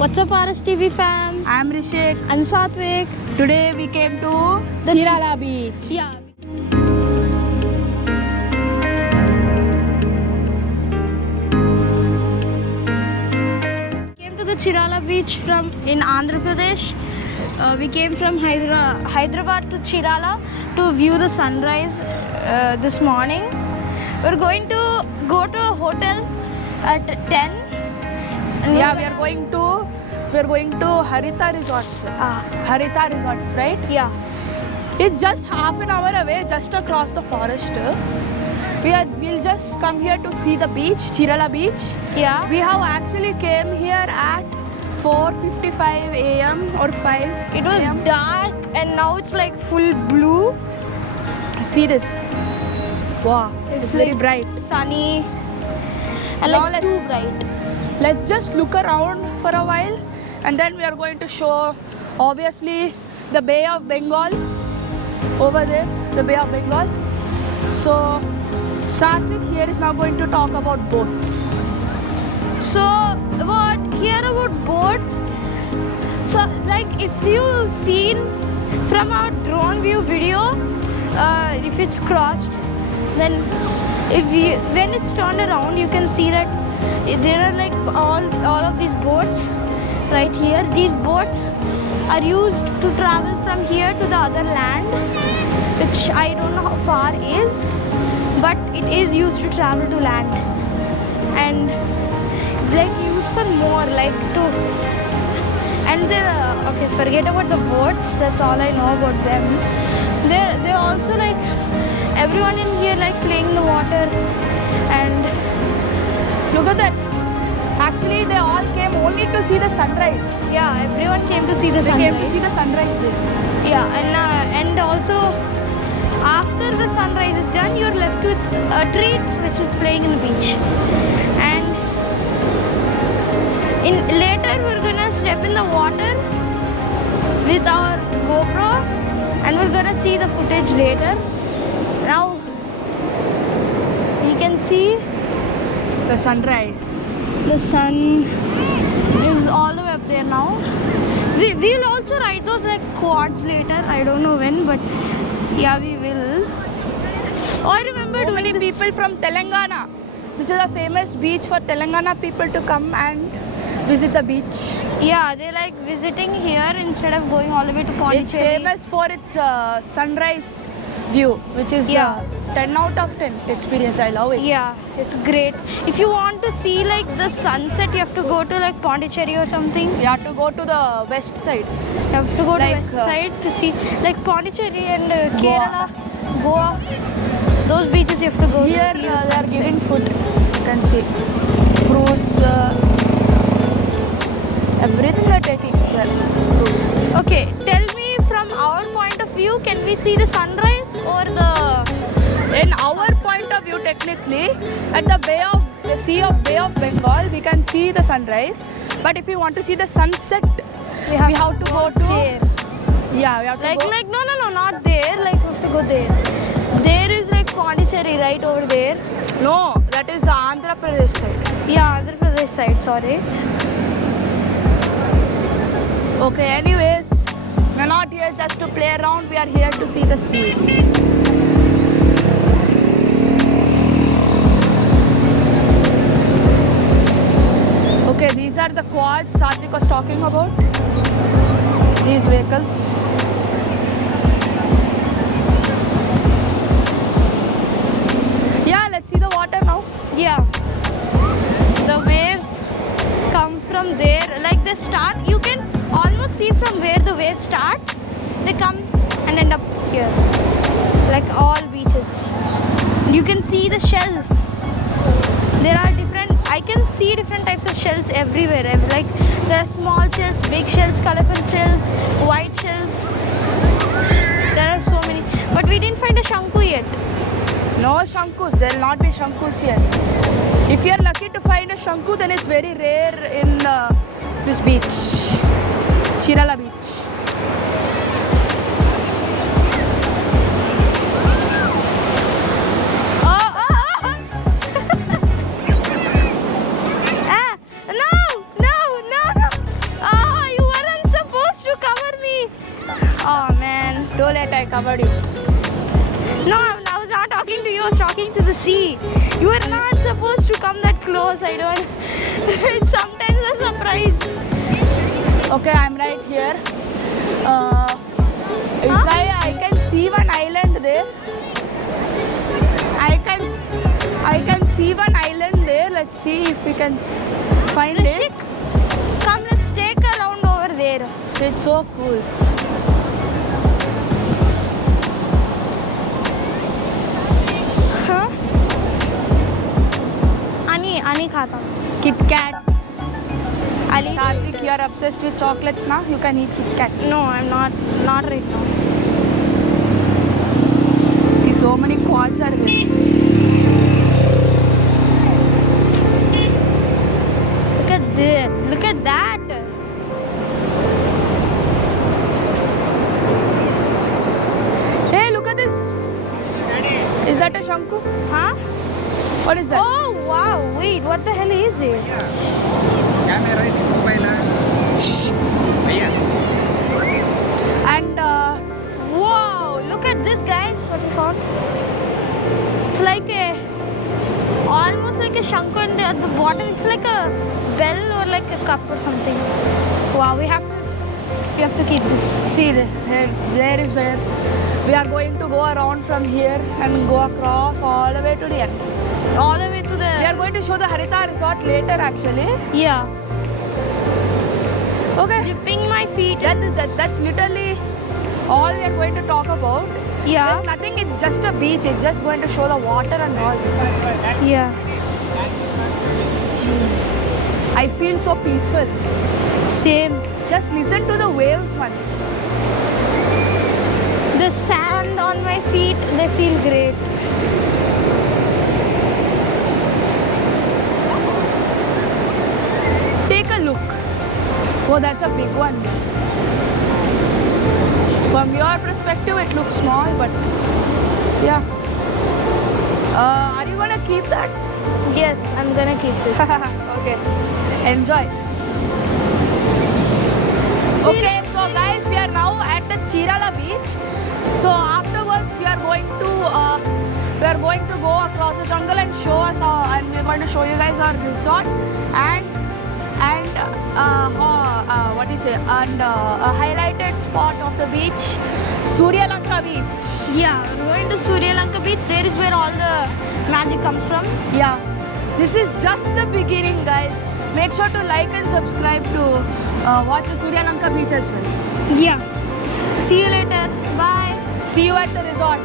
What's up, RS TV fans? I'm Rishik. I'm Satvik. Today we came to The Chirala beach. Yeah. Came to the Chirala beach from in Andhra Pradesh. We came from Hyderabad to Chirala to view the sunrise this morning. We're going to go to a hotel at 10. And Yeah, we're we're going to Harita Resorts. Harita Resorts, right? Yeah. It's just half an hour away, just across the forest. We'll just come here to see the beach, Chirala beach. Yeah. We have actually came here at 4:55 a.m. or 5. It was a.m. dark and now it's like full blue. See this. Wow, it's very like bright. Sunny and Now like too let's- bright. Let's just look around for a while and then we are going to show obviously the Bay of Bengal over there, the Bay of Bengal. So Satvik here is now going to talk about boats. So about boats. So like if you've seen from our drone view video, if it's crossed, then when it's turned around, you can see that there are like all of these boats right here. These boats are used to travel from here to the other land, which I don't know how far is, but it is used to travel to land and like used for more like to. And okay, forget about the boats. That's all I know about them. They're also like everyone in here like playing in the water, and Look at that. Actually they all came only to see the sunrise. yeah, everyone came to see the They sunrise. came to see the sunrise there. Yeah, and also after the sunrise is done, you're left with a tree which is playing in the beach. And later we're gonna step in the water with our GoPro, and we're gonna see the footage later. Now you can see The sunrise. the sun is all the way up there now. We'll also ride those like quads later. I don't know when, but yeah, we will. Oh, I remember So doing many this. people from Telangana. This is a famous beach for Telangana people to come and visit the beach. Yeah, they like visiting here instead of going all the way to It's Pondicherry. famous for its sunrise view, which is Yeah. 10 out of 10 experience. I love it. Yeah, it's great. If you want to see like the sunset, you have to go to like Pondicherry or something. You have to go to the west side. You have to go to Like, west side to see like Pondicherry and Kerala, Goa. Those beaches you have to go Here to see they the are sunset. giving food. You can see fruits. Everything they are taking here. Fruits. Okay, tell me from our point of view, can we see the sunrise or the... In our point of view, technically, at the sea of Bay of Bengal, we can see the sunrise. But if we want to see the sunset, we have to go to there. Yeah, we have to Like, go. no, not there. Like, we have to go there. There is like Pondicherry right over there. No, that is the Andhra Pradesh side. Yeah, Andhra Pradesh side, sorry. Okay, anyways, we're not here just to play around, we are here to see the sea. Okay, these are the quads Satvik was talking about. These vehicles. Yeah, let's see the water now. Yeah. The waves come from there. Like they start, you can almost see from where the waves start. They come and end up here. Like all beaches. You can see the shells. There are I can see different types of shells everywhere. Like there are small shells, big shells, colorful shells, white shells. There are so many. But we didn't find a shanku yet. No shankus, there will not be shankus here. If you are lucky to find a shanku, then it's very rare in this beach, Chirala beach. No! covered you. No, I was not talking to you. I was talking to the sea. You are not supposed to come that close. I don't. It's sometimes a surprise. Okay, I'm right here. It's like I can see one island there. I can see one island there. Let's see if we can find Rishik, it. come, let's take a round over there. It's so cool. Huh? Ani khata. Kit Kat. I'll eat. Satvik, you are obsessed with chocolates now. You can eat Kit Kat. No, I'm not. Not right now. See, so many quads are here. Look at this. Look at that. Hey, look at this. Is that a Shanku? Huh? What is that? Oh wow! Wait, what the hell is it? Camera ini mobile Ayan. And Whoa! Look at this, guys. What we found? It's like a almost like a shanku, and at the bottom it's like a bell or like a cup or something. Wow! We have to keep this. see, there is where we are going to go around from here and go across all the way to the end. All the way to the. We are going to show the Harita Resort later, actually. Yeah. Okay. Dipping my feet. That's literally all we are going to talk about. Yeah. There's nothing. It's just a beach. It's just going to show the water and all. Yeah. I feel so peaceful. Same. Just listen to the waves once. The sand on my feet, they feel great. Take a look. Oh, that's a big one. From your perspective, it looks small, but yeah. Are you gonna keep that? Yes, I'm gonna keep this. Okay. Enjoy. Okay, so guys, we are now at the Chirala beach. So afterwards, we are going to go across the jungle and show us and we're going to show you guys our resort and what do you say? And a highlighted spot of the beach, Surya Lanka Beach. Yeah, we're going to Surya Lanka beach. There is where all the magic comes from. Yeah, this is just the beginning, guys. Make sure to like and subscribe to watch the Surya Lanka Beach as well. Yeah. See you later. Bye. See you at the resort.